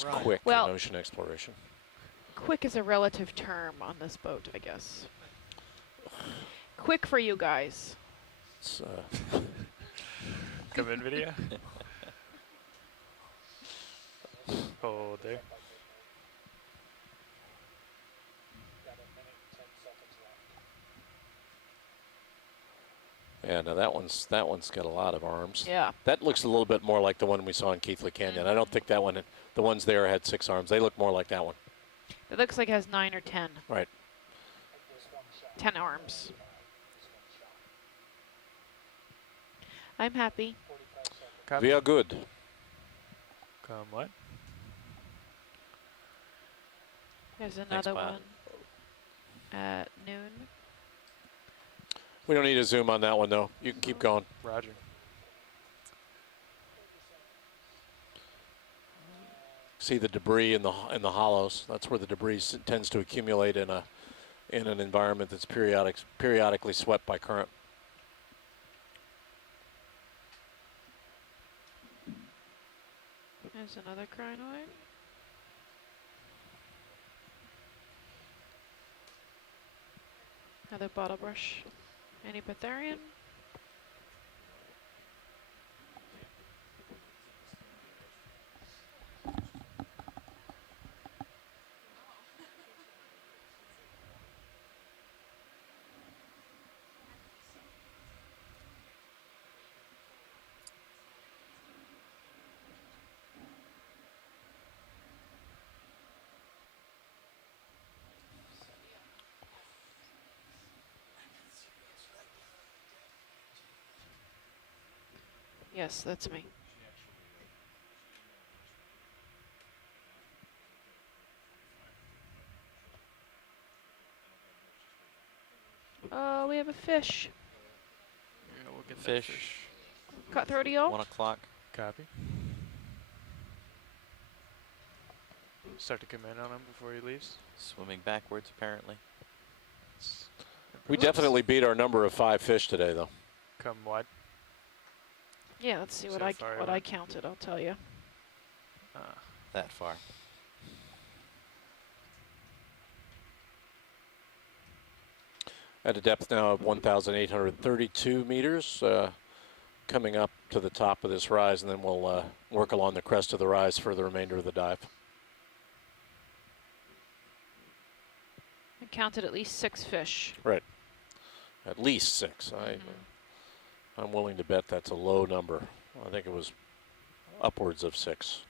is quick Well, in ocean exploration. Quick is a relative term on this boat, I guess. Quick for you guys. It's, Come in video. Hold there. yeah, now that one's got a lot of arms. Yeah. That looks a little bit more like the one we saw in Keithley Canyon. I don't think that one, the ones there had 6 arms. They look more like that one. It looks like it has 9 or 10. Right. 10 arms. I'm happy. Copy. We are good. Come what? There's another one at noon. We don't need to zoom on that one, though. You can keep going. Roger. See the debris in the hollows. That's where the debris tends to accumulate in an environment that's periodically swept by current. There's another crinoid. Another bottle brush. Anipitherian. Yes, that's me. Oh, we have a fish. Yeah, we'll get Fish. that fish. Cutthroat eel. 1 o'clock. Copy. Start to come in on him before he leaves. Swimming backwards, apparently. We definitely beat our number of 5 fish today, though. Come what? Yeah, let's see what So I far, what yeah. I counted. I'll tell you. That far. At a depth now of 1,832 meters, coming up to the top of this rise, and then we'll work along the crest of the rise for the remainder of the dive. I counted at least 6 fish. Right. At least 6. I'm willing to bet that's a low number. I think it was upwards of 6.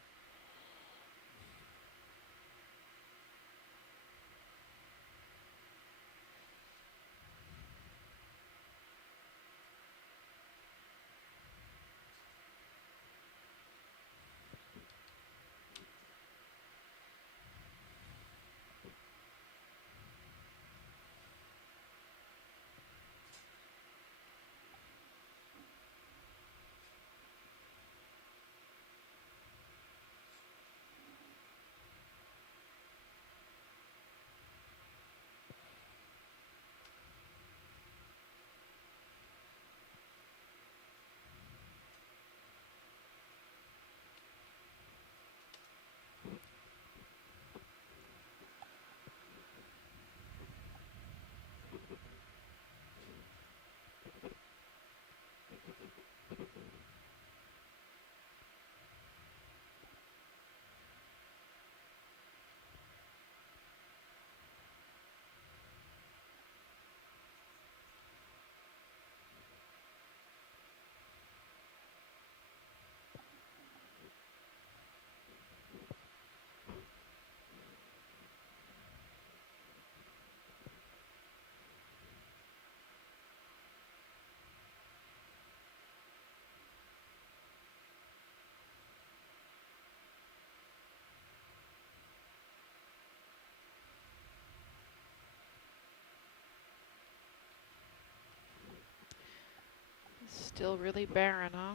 Still really barren, huh?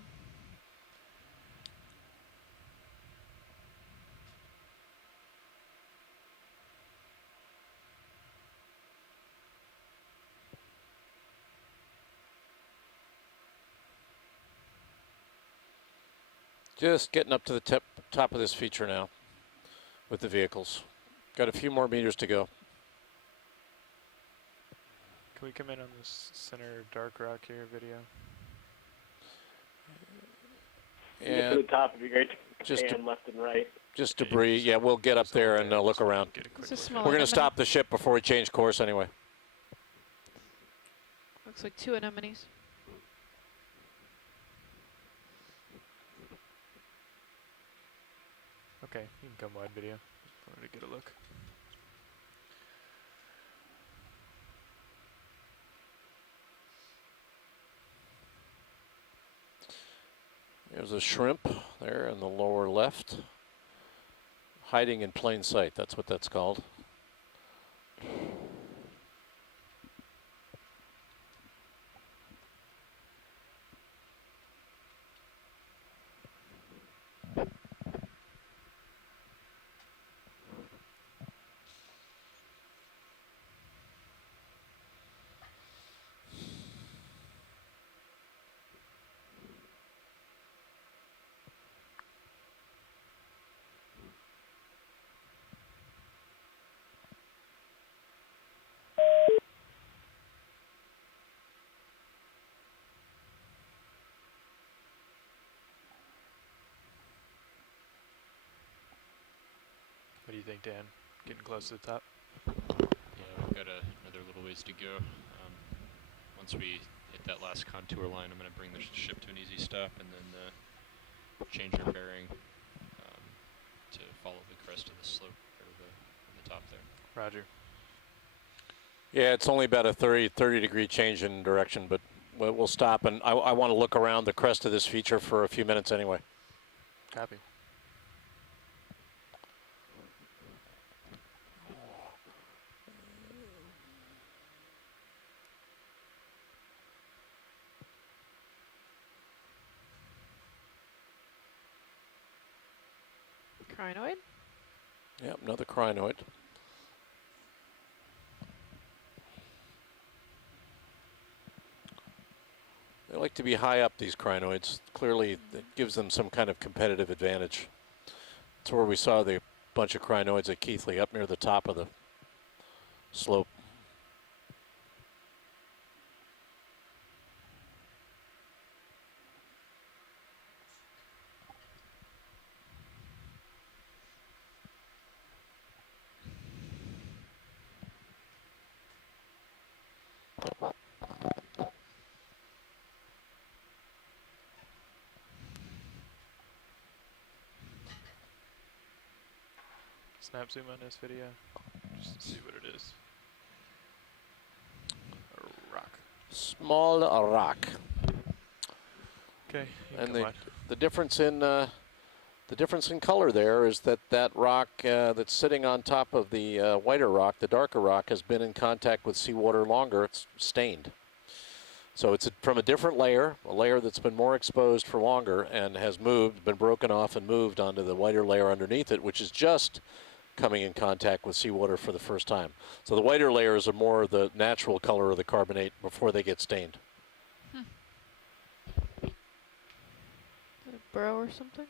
Just getting up to the top of this feature now. with the vehicles. Got a few more meters to go. Can we come in on this center dark rock here video? Get to the And top, it'd be great to just pan left and right. just debris. Yeah, we'll get up there and look around. Get a quick It's a look small at We're it. going to anemone. stop the ship before we change course anyway. Looks like 2 anemones. Okay, you can come wide video. Just wanted to get a look. There's a shrimp there in the lower left. Hiding in plain sight, that's what that's called. What do you think, Dan? Getting close to the top? Yeah, we've got another little ways to go. Once we hit that last contour line, I'm going to bring the ship to an easy stop and then change our bearing to follow the crest of the slope or the top there. Roger. Yeah, it's only about a 30 degree change in direction, but we'll stop. And I want to look around the crest of this feature for a few minutes anyway. Copy. Crinoid. Yep, another crinoid. They like to be high up, these crinoids. Clearly, that gives them some kind of competitive advantage. That's where we saw the bunch of crinoids at Keithley, up near the top of the slope. Snap zoom on this video, just to see what it is. A rock. Small rock. Okay, you can And come the wide. difference in color there is that rock that's sitting on top of the whiter rock, the darker rock, has been in contact with seawater longer. It's stained. So it's from a different layer, a layer that's been more exposed for longer and has moved, been broken off and moved onto the whiter layer underneath it, which is just coming in contact with seawater for the first time. So the whiter layers are more the natural color of the carbonate before they get stained. Is that a burrow or something?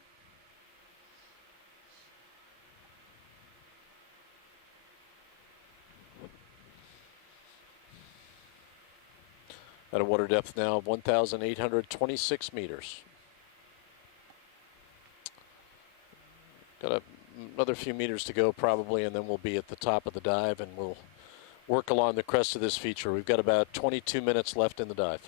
At a water depth now of 1,826 meters. Got another few meters to go probably, and then we'll be at the top of the dive and we'll work along the crest of this feature. We've got about 22 minutes left in the dive.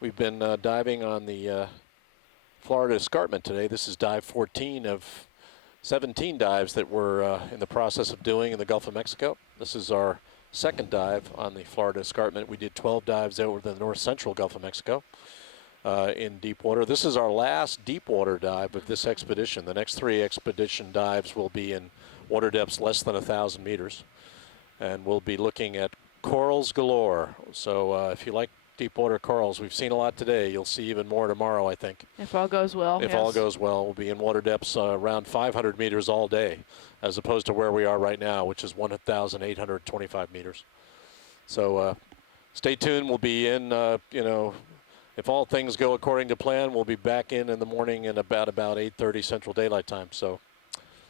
We've been diving on the Florida escarpment today. This is dive 14 of 17 dives that we're in the process of doing in the Gulf of Mexico. This is our second dive on the Florida escarpment. We did 12 dives over the north central Gulf of Mexico in deep water. This is our last deep water dive of this expedition. The next 3 expedition dives will be in water depths less than 1,000 meters. And we'll be looking at corals galore. So if you like deep water corals, we've seen a lot today. You'll see even more tomorrow, I think. If all goes well. If yes. all goes well, we'll be in water depths around 500 meters all day, as opposed to where we are right now, which is 1,825 meters. So stay tuned. We'll be in, you know, if all things go according to plan, we'll be back in the morning in about 8:30 Central Daylight Time. So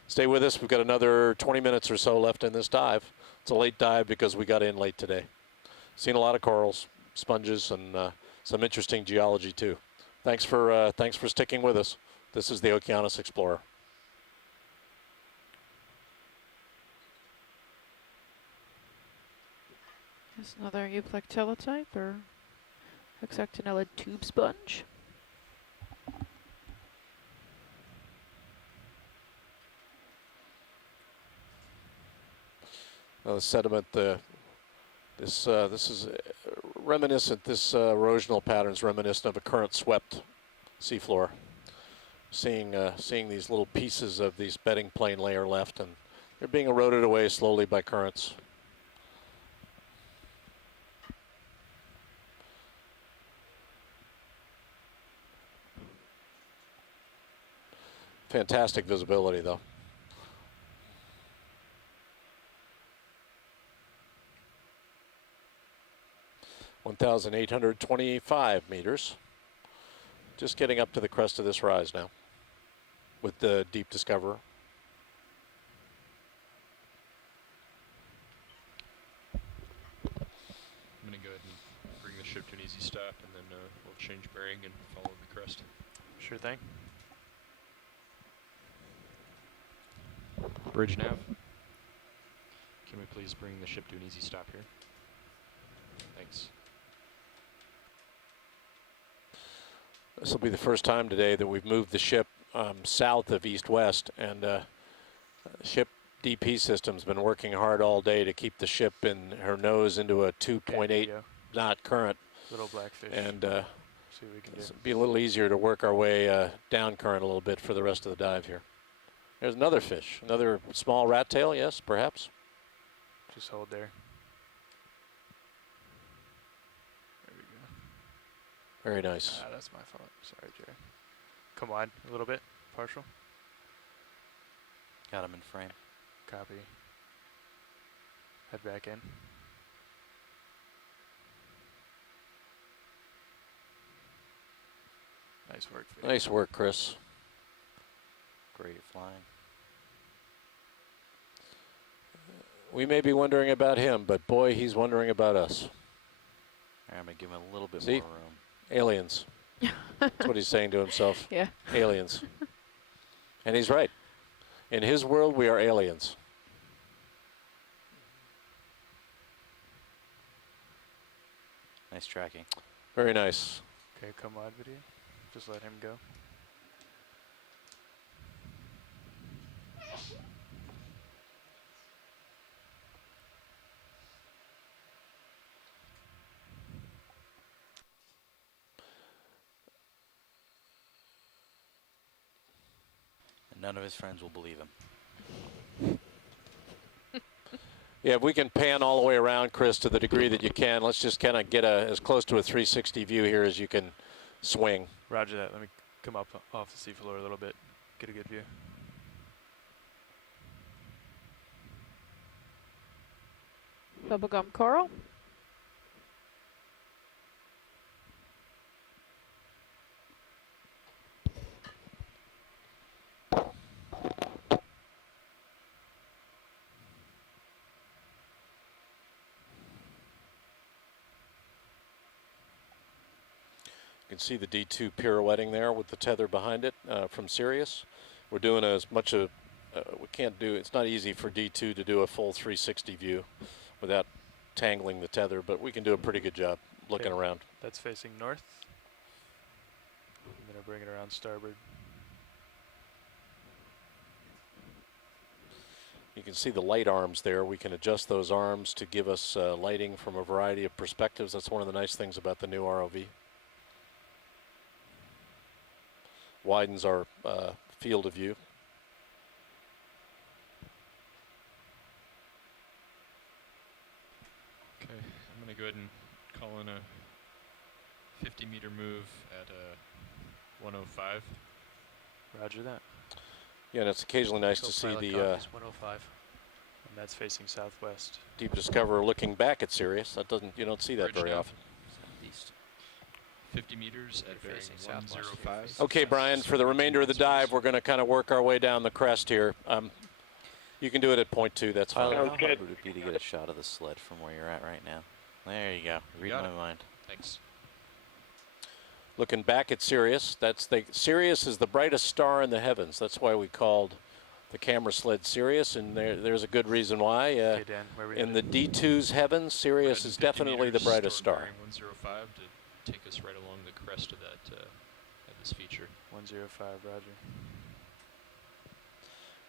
stay with us. We've got another 20 minutes or so left in this dive. It's a late dive because we got in late today. Seen a lot of corals, sponges, and some interesting geology too. Thanks for sticking with us. This is the Okeanos Explorer. There's another euplectellite or hexactinella tube sponge. The sediment, this is reminiscent. This erosional pattern is reminiscent of a current-swept seafloor. Seeing these little pieces of these bedding plane layer left, and they're being eroded away slowly by currents. Fantastic visibility, though. (1,825 meters). Just getting up to the crest of this rise now with the Deep Discoverer. I'm going to go ahead and bring the ship to an easy stop, and then we'll change bearing and follow the crest. Sure thing. Bridge nav. Can we please bring the ship to an easy stop here? Thanks. This will be the first time today that we've moved the ship south of east-west, and ship DP system's been working hard all day to keep the ship in her nose into a 2.8 knot current, Little blackfish. and See what we can do. it'll be a little easier to work our way down current a little bit for the rest of the dive here. There's another fish, another small rat tail, yes, perhaps. Just hold there. There we go. Very nice. Ah, that's my fault. Sorry, Jerry. Come wide a little bit. Partial. Got him in frame. Copy. Head back in. Nice work. Vic. Nice work, Chris. Great at flying. We may be wondering about him, but boy, he's wondering about us. I'm going to give him a little bit See? more room. Aliens. That's what he's saying to himself. Yeah. Aliens. And he's right. In his world, we are aliens. Nice tracking. Very nice. Okay, come wide video. Just let him go. And none of his friends will believe him. Yeah, if we can pan all the way around, Chris, to the degree that you can, let's just kind of get as close to a 360 view here as you can swing. Roger that. Let me come up off the seafloor a little bit. Get a good view. Bubblegum coral. You can see the D2 pirouetting there with the tether behind it from Sirius. We're doing as much of, we can't do, it's not easy for D2 to do a full 360 view without tangling the tether, but we can do a pretty good job looking Okay. around. That's facing north. I'm going to bring it around starboard. You can see the light arms there. We can adjust those arms to give us lighting from a variety of perspectives. That's one of the nice things about the new ROV. Widens our field of view. Okay, I'm going to go ahead and call in a 50-meter move at 105. Roger that. Yeah, and it's occasionally nice to So see pilot the copies 105. And that's facing southwest. Deep Discoverer looking back at Sirius. That doesn't, you don't see that Bridge very now. often. Southeast. 50 meters at You're bearing facing southwest. 105. Okay, Brian, for the remainder of the dive, we're going to kind of work our way down the crest here. You can do it at point 2, that's fine. Tyler, how Sounds good. hard would it be to get a shot of the sled from where you're at right now? There you go. You Read got my it. mind. Thanks. Looking back at Sirius, Sirius is the brightest star in the heavens. That's why we called the camera sled Sirius, and there's a good reason why. Okay, Dan, where we In the headed? D2's heavens, Sirius is 150 definitely the meters brightest toward star. bearing 105 to take us right along the crest of that of this feature. 105, roger.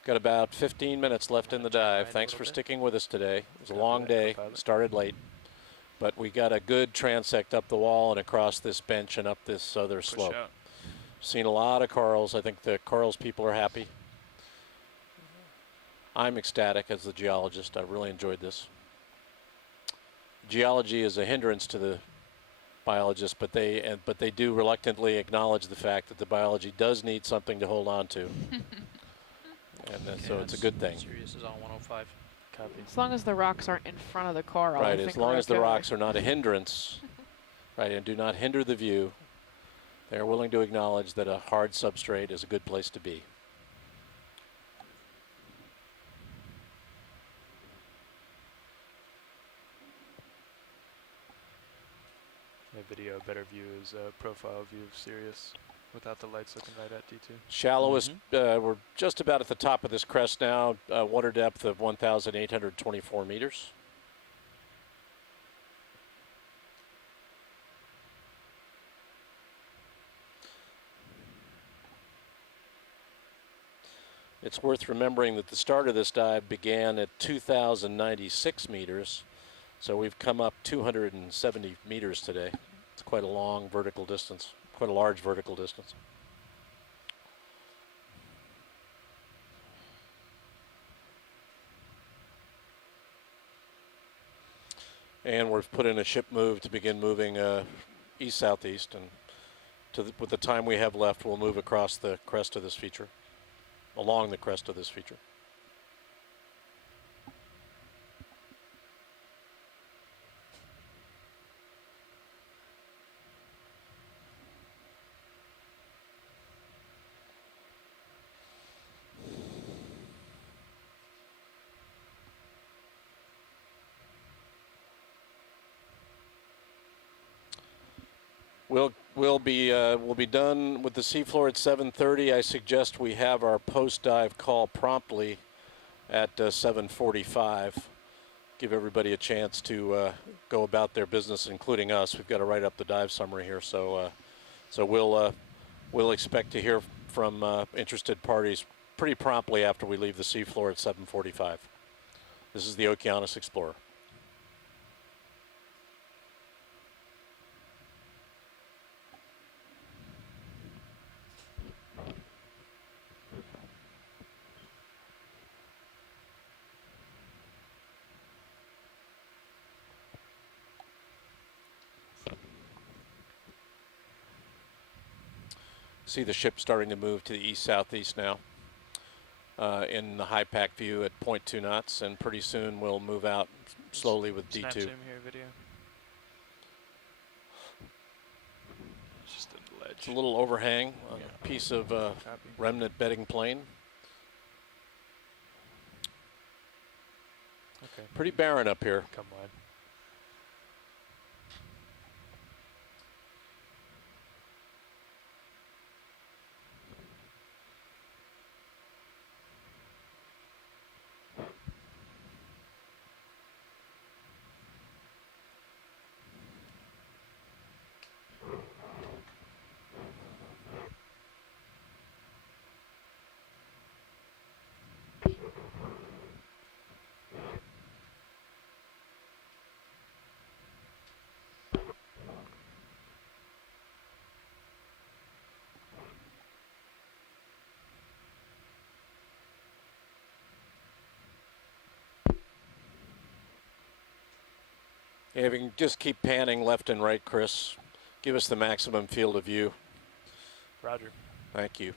Got about 15 minutes left in the Turn dive. right a Thanks little for bit. sticking with us today. It was a Copy long that, day, co-pilot. started late, but we got a good transect up the wall and across this bench and up this other Push slope. out. Seen a lot of corals. I think the corals people are happy. I'm ecstatic as the geologist. I really enjoyed this. Geology is a hindrance to the biologists, but they do reluctantly acknowledge the fact that the biology does need something to hold on to. And so it's a good thing. Sirius is on 105. Copy. As long as the rocks aren't in front of the coral. I Right, think as long we're as the okay. rocks are not a hindrance, right, and do not hinder the view, they're willing to acknowledge that a hard substrate is a good place to be. The video, a better view is a profile view of Sirius without the lights looking right at D2. Shallowest, we're just about at the top of this crest now, water depth of 1,824 meters. It's worth remembering that the start of this dive began at 2,096 meters, so we've come up 270 meters today. It's quite a long vertical distance, quite a large vertical distance. And we've put in a ship move to begin moving east-southeast, and with the time we have left, we'll move across the crest of this feature, along the crest of this feature. We'll be done with the seafloor at 7:30. I suggest we have our post-dive call promptly at 7:45. Give everybody a chance to go about their business, including us. We've got to write up the dive summary here, so we'll expect to hear from interested parties pretty promptly after we leave the seafloor at 7:45. This is the Okeanos Explorer. See the ship starting to move to the east-southeast now in the high pack view at 0.2 knots, and pretty soon we'll move out slowly with Snap D2. zoom here, video. Just a ledge. It's a little overhang, Yeah. a piece of Copy. remnant bedding plane. Okay, Pretty barren up here. come wide. Yeah, if you can just keep panning left and right, Chris, give us the maximum field of view. Roger. Thank you.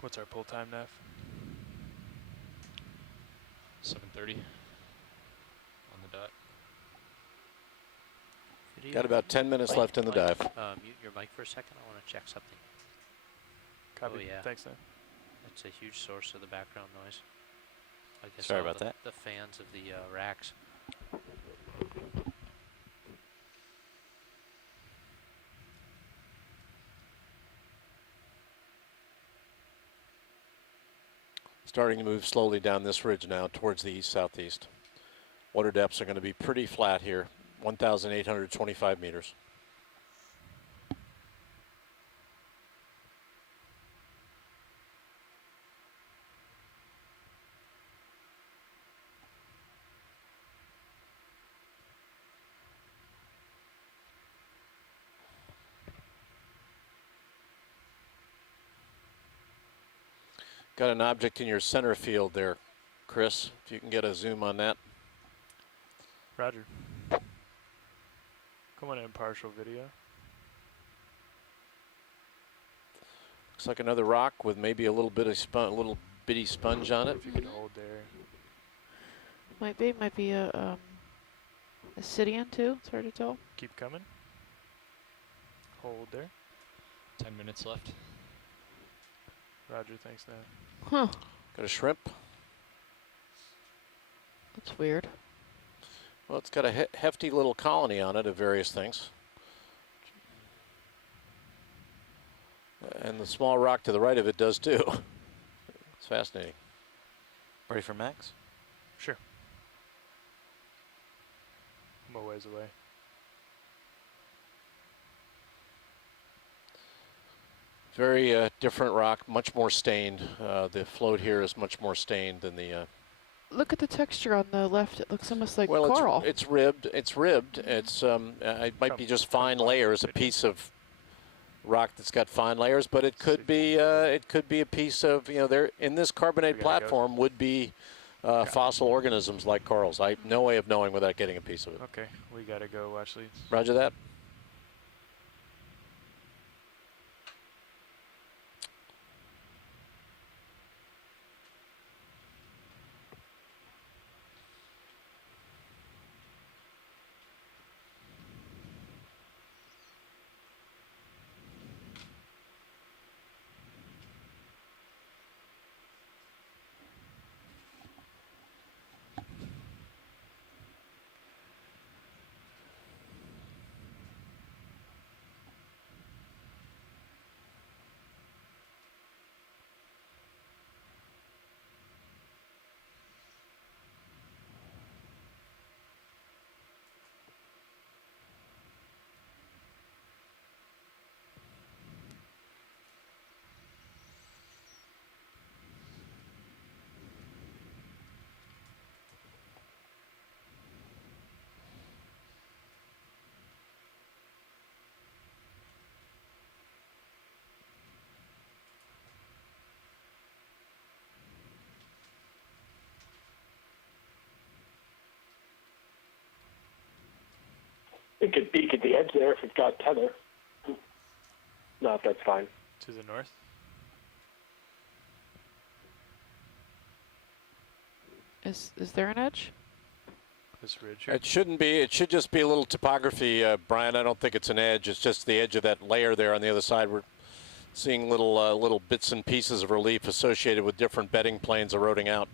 What's our pull time, Neff? 7:30 on the dot. Video. Got about 10 minutes left in the dive. Mute your mic for a second. I want to check something. Copy. Oh, yeah. Thanks, Neff. That's a huge source of the background noise. I guess Sorry all about that. the fans of the racks. Starting to move slowly down this ridge now towards the east-southeast. Water depths are going to be pretty flat here, 1,825 meters. Got an object in your center field there, Chris, if you can get a zoom on that. Roger. Come on, impartial video. Looks like another rock with maybe a little bit of a little bitty sponge on it. If you can hold there. Might be a Obsidian too. It's hard to tell. Keep coming. Hold there. 10 minutes left. Roger, thanks, Neff. Huh. Got a shrimp. That's weird. Well, it's got a hefty little colony on it of various things. And the small rock to the right of it does too. It's fascinating. Ready for max? Sure. I'm a ways away. Very different rock, much more stained. The float here is much more stained than the. Look at the texture on the left. It looks almost like Well, coral. it's ribbed. It's ribbed. It's it might be just fine layers, a piece of rock that's got fine layers, but it could be a piece of there in this carbonate platform would be fossil organisms like corals. I have no way of knowing without getting a piece of it. Okay, we gotta go watch leads. Roger that. It could peek at the edge there if it's got tether. No, if that's fine. To the north. Is there an edge? This ridge here. It shouldn't be. It should just be a little topography, Brian. I don't think it's an edge. It's just the edge of that layer there on the other side. We're seeing little bits and pieces of relief associated with different bedding planes eroding out.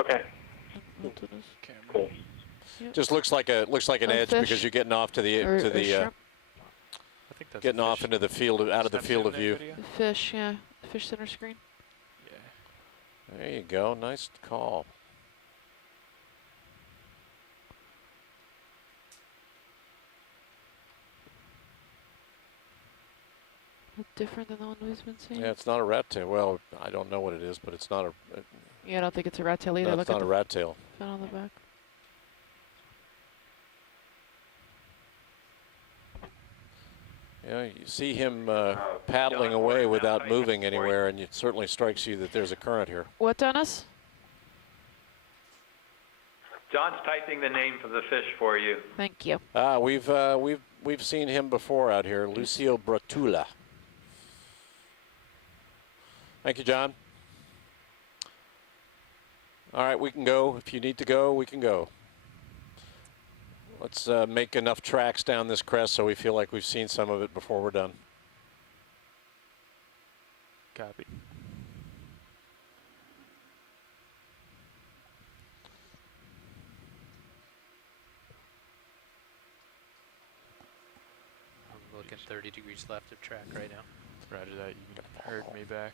Okay, cool. Just looks like an edge fish because you're getting off to the or shrimp? I think that's getting a off fish. into the field out of the Snap field zoom of that view. video? Fish, yeah. Fish center screen. Yeah. There you go. Nice call. Different than the one we've been seeing. Yeah, it's not a rat tail. Well, I don't know what it is, but it's not a. Yeah, I don't think it's a rat tail either. No, Look it's at not the a rat tail. fin on the back. Yeah, you see him paddling away without moving anywhere, and it certainly strikes you that there's a current here. What, Dennis? John's typing the name for the fish for you. Thank you. We've seen him before out here, Lucio Bratula. Thank you, John. All right, we can go. If you need to go, we can go. Let's make enough tracks down this crest so we feel like we've seen some of it before we're done. Copy. I'm looking 30 degrees left of track right now. Roger that. You heard me back.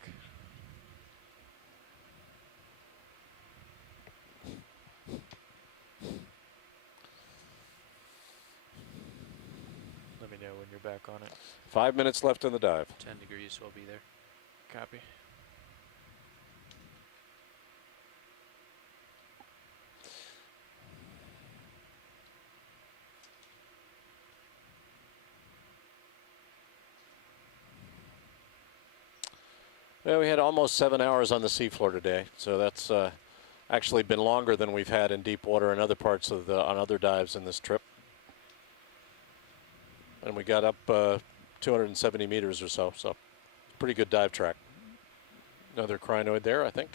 Let me know when you're back on it. 5 minutes left in the dive. 10 degrees, so I'll be there. Copy. Well, we had almost 7 hours on the seafloor today, so that's actually been longer than we've had in deep water and other parts of on other dives in this trip. And we got up 270 meters or so, so pretty good dive track. Another crinoid there, I think.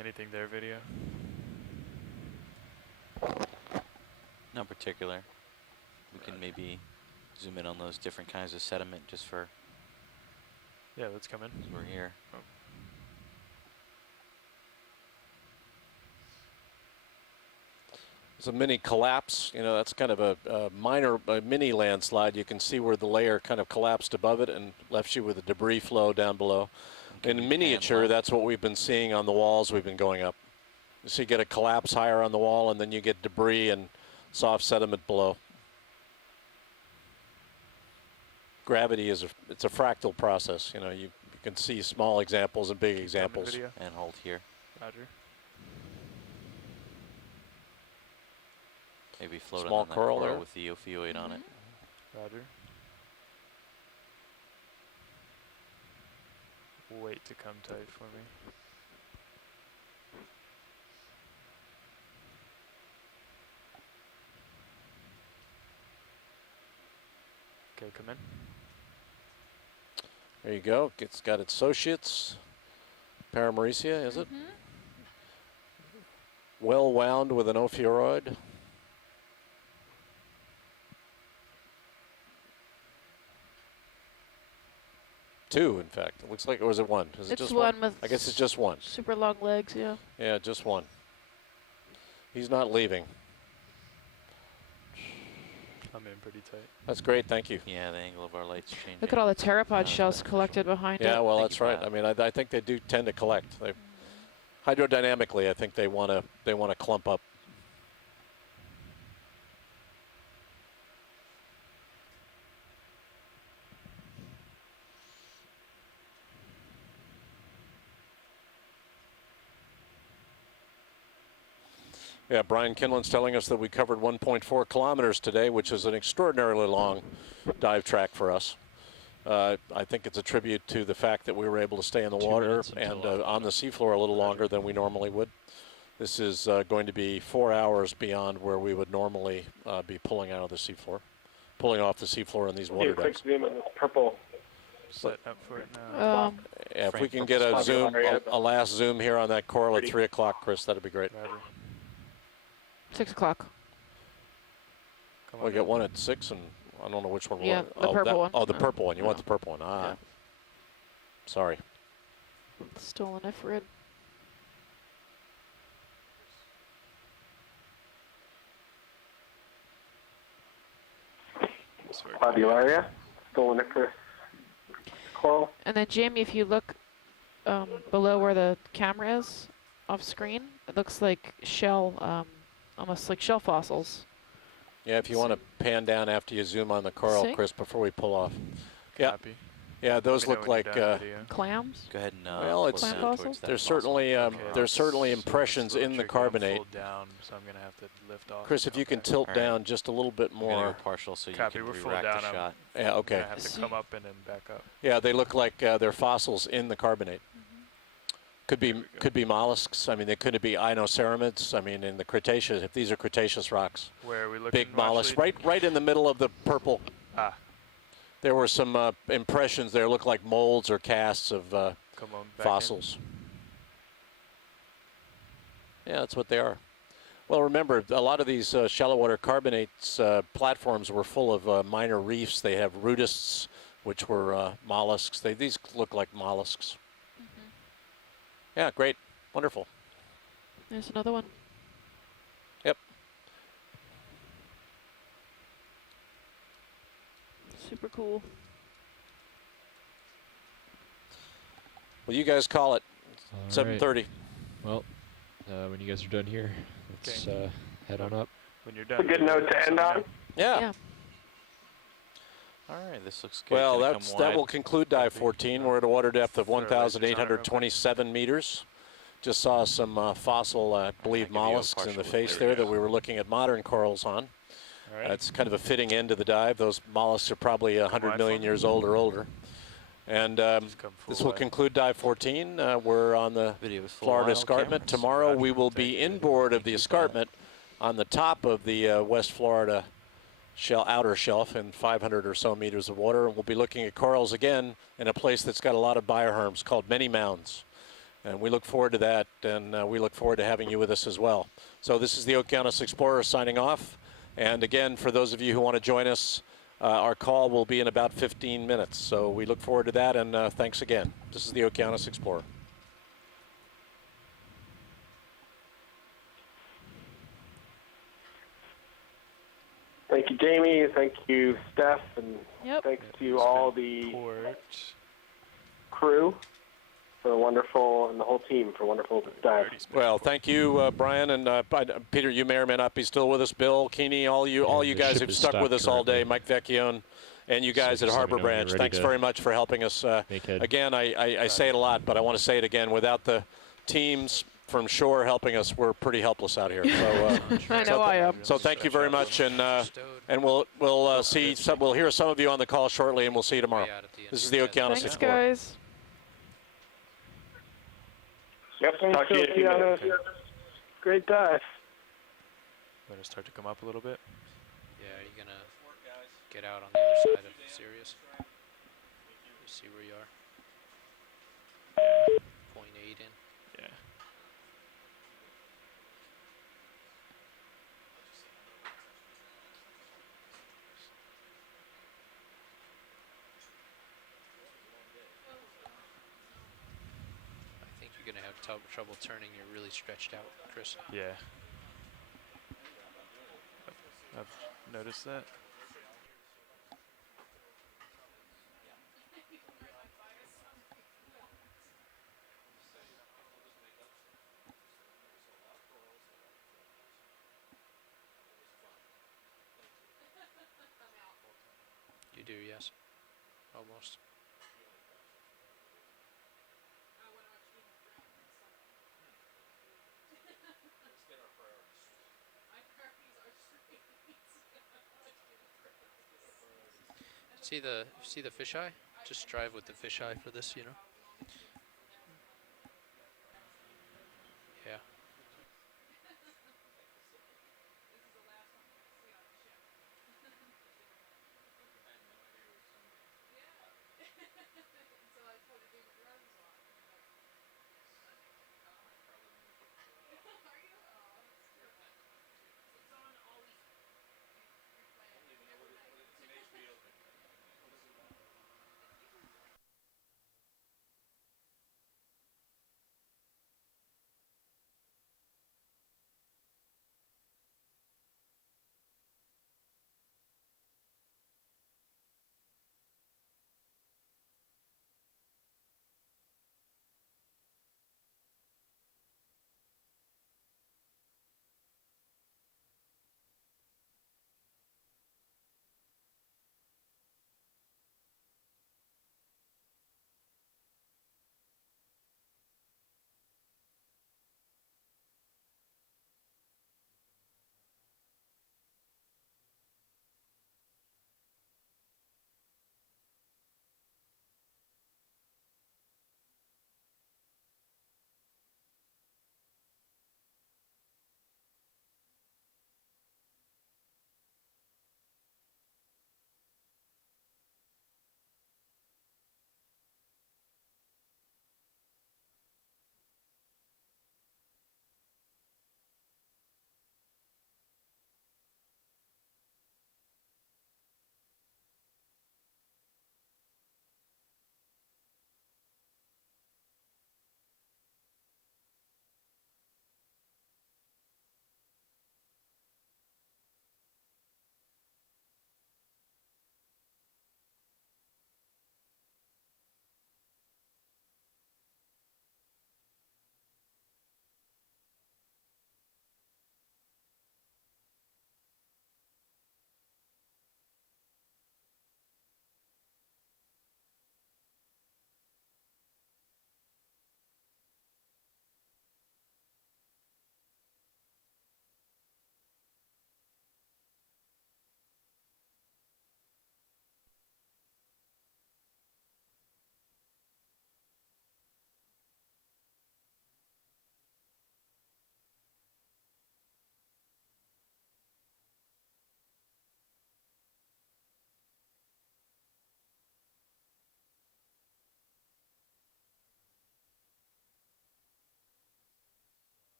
Anything there, video? No particular. We can maybe zoom in on those different kinds of sediment just for Yeah, let's come in. we're here. It's a mini collapse. You know, that's kind of a mini landslide. You can see where the layer kind of collapsed above it and left you with a debris flow down below. Can we In pan miniature, left? that's what we've been seeing on the walls we've been going up. So you get a collapse higher on the wall, and then you get debris and soft sediment below. Gravity it's a fractal process. You know, you can see small examples and big Keep coming, examples. video. And hold here. Roger. Maybe float Small on that coral there. with the opioid on it. Roger. Wait to come tight for me. Okay, come in. There you go. It's got its associates. Paramaricia, is it? Well wound with an ophiuroid. Two, in fact. It looks like, or was it one? Is it It's just one with I guess it's just one. super long legs, yeah. Yeah, just one. He's not leaving. I'm in pretty tight. That's great, thank you. Yeah, the angle of our light's changing. Look at all the pteropod That's shells beneficial. collected behind Yeah, it. well, Thank that's you for right. that. I mean, I think they do tend to collect. They, hydrodynamically, I think they want to clump up. Yeah, Brian Kinlan's telling us that we covered 1.4 kilometers today, which is an extraordinarily long dive track for us. I think it's a tribute to the fact that we were able to stay in the 2 water minutes until and off on the seafloor a little longer than we normally would. This is going to be 4 hours beyond where we would normally be pulling out of the seafloor, pulling off the seafloor in these Do water a quick dives. zoom on this purple. Set up for it now. Yeah, if we Frame can get a purple zoom, area. a last zoom here on that coral at Ready. 3 o'clock, Chris, that'd be great. Roger. 6 o'clock. Come We on got in. one at 6, and I don't know which one. Yeah, the purple one. Oh, the No. purple one. You want No. the purple one? Ah, Yeah. sorry. Stolen infrared. Clavularia, stolen for coral. And then Jamie, if you look below where the camera is off screen, it looks like shell, almost like shell fossils. Yeah, if you want to pan down after you zoom on the coral, See? Chris, before we pull off. Yeah. Copy. Yeah, those Let me know look when you're like done video. Clams? Go ahead and Well, flip it's- Plant down fossils? towards that there's fossil. certainly there's certainly It's impressions a little in the tricky. I'm carbonate. full down, so I'm gonna have to lift off. Chris, and if you come can back. tilt All right. down just a little bit I'm gonna more. go partial so you Copy, can we're full re-rack down. the shot. Yeah, I'm okay. gonna have to come up and then back up. Yeah, they look like they're fossils in the carbonate. Could There we go. be mollusks. I mean, they could be inoceramids. I mean, in the Cretaceous, if these are Cretaceous rocks. Where are we looking? Big mollusks, Ashley? right in the middle of the purple. Ah, There were some impressions there, look like molds or casts of come on back fossils. Yeah, that's what they are. Well, remember, a lot of these shallow water carbonates platforms were full of minor reefs. They have rudists, which were mollusks. These look like mollusks. Yeah, great. Wonderful. There's another one. Yep. Super cool. Well, you guys call it. All right. 7:30. Well, when you guys are done here, let's head on up. When you're done. A good note to end on. Yeah. Yeah. All right, this looks good. Well, Gonna come that wide. will conclude dive 14. We're at a water depth of Throw lasers on it, 1,827 meters. Just saw some fossil, I believe, give you a mollusks in the partial face with there lasers. that we were looking at modern corals on. All right. It's kind of a fitting end to the dive. Those mollusks are probably 100 wide million for me. years old or older. And Just come full this will wide. conclude dive 14. We're on the Video is full Florida on escarpment. cameras. Tomorrow we Roger. will Thank be you. inboard of the Thank you, escarpment on the top of the West Florida outer shelf in 500 or so meters of water. And we'll be looking at corals again in a place that's got a lot of bioherms called many mounds. And we look forward to that, and we look forward to having you with us as well. So this is the Okeanos Explorer signing off. And again, for those of you who want to join us, our call will be in about 15 minutes. So we look forward to that, and thanks again. This is the Okeanos Explorer. Thank you, Jamie. Thank you, Steph, and Yep. thanks to all the Port. crew for wonderful, and the whole team for wonderful dive. Well, thank you, Brian, and Peter. You may or may not be still with us. Bill, Keeney, all you the guys ship have is stuck with us stopped all day. currently. Mike Vecchione, and you guys So at just let me Harbor know when you're Branch. ready Thanks to very much for helping us. make head. Again, I say it a lot, but I want to say it again. Without the teams from shore helping us, we're pretty helpless out here. So, I know I am. so thank you very much, and we'll see. We'll hear some of you on the call shortly, and we'll see you tomorrow. This is the Okeanos Thanks, Explorer. guys. Yep, talk to you in a few minutes. Great dive. Gonna start to come up a little bit. Yeah, are you gonna get out on the other side of Sirius? You see where you are? 0.8 in. Yeah. I think you're gonna have trouble turning. You're really stretched out, Chris. Yeah. I've noticed that. You do, yes. Almost. See the fisheye? Just drive with the fisheye for this, you know?